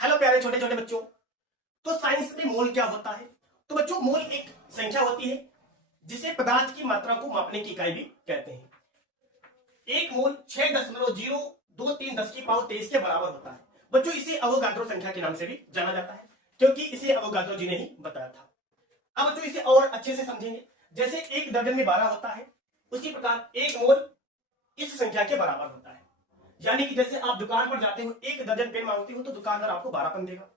Hello प्यारे छोटे छोटे बच्चों। तो साइंस में मोल क्या होता है? तो बच्चों, मोल एक संख्या होती है जिसे पदार्थ की मात्रा को मापने की इकाई भी कहते हैं। एक मोल 6.023 की पावर 23 के बराबर होता है। बच्चों, इसे अवोगाद्रो संख्या के नाम से भी जाना जाता है क्योंकि इसे अवोगाद्रो जी ने ही बताया था। अब बच्चों, इसे और अच्छे से समझेंगे। जैसे एक दर्जन में 12 होता है, उसी प्रकार एक मोल इस संख्या के बराबर होता है। यानी कि जैसे आप दुकान पर जाते हो, एक दर्जन पेन मांगते हो तो दुकानदार आपको 12 पेन देगा।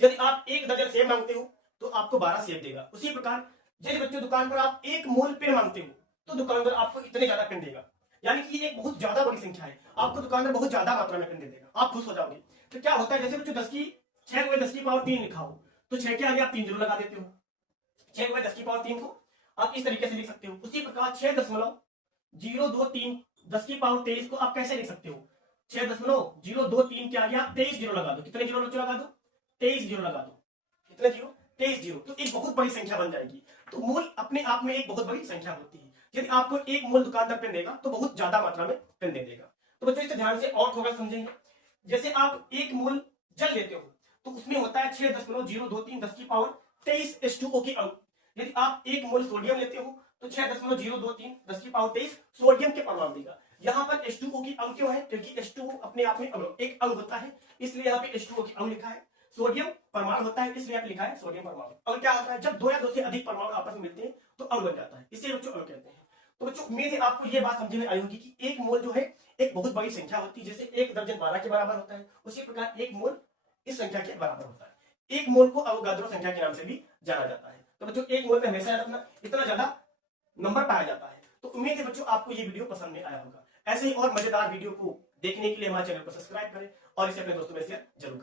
यदि आप एक दर्जन सेब मांगते हो तो आपको 12 सेब देगा। उसी प्रकार यदि बच्चों दुकान पर आप एक मोल पेन मांगते हो तो दुकानदार आपको इतने ज्यादा पेन देगा। यानी कि ये एक बहुत ज्यादा बड़ी संख्या है, आपको दुकानदार बहुत ज्यादा मात्रा में पेन दे देगा, आप खुश हो जाओगे। तो क्या होता है, जैसे बच्चों 10 की पावर 3 लिखा हो तो 6 के आगे आप 3 जीरो लगा देते हो। 6 की पावर 3 को आप इस तरीके से लिख सकते हो। उसी प्रकार 6.023 10 की पावर 23 को आप कैसे लिख सकते हो? 6.023 के आगे आप 23 जीरो लगा दो। कितने जीरो लगा दो? 23 जीरो लगा दो। कितने जीरो? 23 जीरो। तो एक बहुत बड़ी संख्या बन जाएगी। तो मोल अपने आप में एक बहुत बड़ी संख्या होती है। यदि आपको एक मोल दुकानदार पेन देगा तो बहुत ज्यादा मात्रा में पेन दे देगा। तो बच्चों, इसे ध्यान से और थोड़ा समझेंगे। जैसे आप एक मोल जल लेते हो तो उसमें होता है 6.023 10 की पावर 23 H2O की अणु। यदि आप एक मोल सोडियम लेते हो तो 6.023 10 की पावर 23 सोडियम के परमाणु देगा। यहाँ पर H2O की अणु क्यों है? क्योंकि H2O अपने आप में एक अणु होता है, इसलिए यहाँ पे H2O की अणु लिखा है। सोडियम परमाणु होता है, इसलिए यहाँ पे लिखा है सोडियम परमाणु। और क्या होता है, जब दो या दो से अधिक परमाणु आपस में मिलते हैं तो अणु बन जाता है, इसे बच्चों अणु कहते हैं। तो बच्चों, उम्मीद है आपको ये बात समझ में आई होगी कि एक मोल जो है एक बहुत बड़ी संख्या होती है। जैसे एक दर्जन 12 के बराबर होता है, उसी प्रकार एक मोल इस संख्या के बराबर होता है। एक मोल को अवोगाद्रो संख्या के नाम से भी जाना जाता है। तो बच्चों, एक मोल में हमेशा याद रखना, इतना ज्यादा नंबर पाया जाता है। तो उम्मीद है बच्चों आपको ये वीडियो पसंद में आया होगा। ऐसे ही और मजेदार वीडियो को देखने के लिए हमारे चैनल को सब्सक्राइब करें और इसे अपने दोस्तों में शेयर जरूर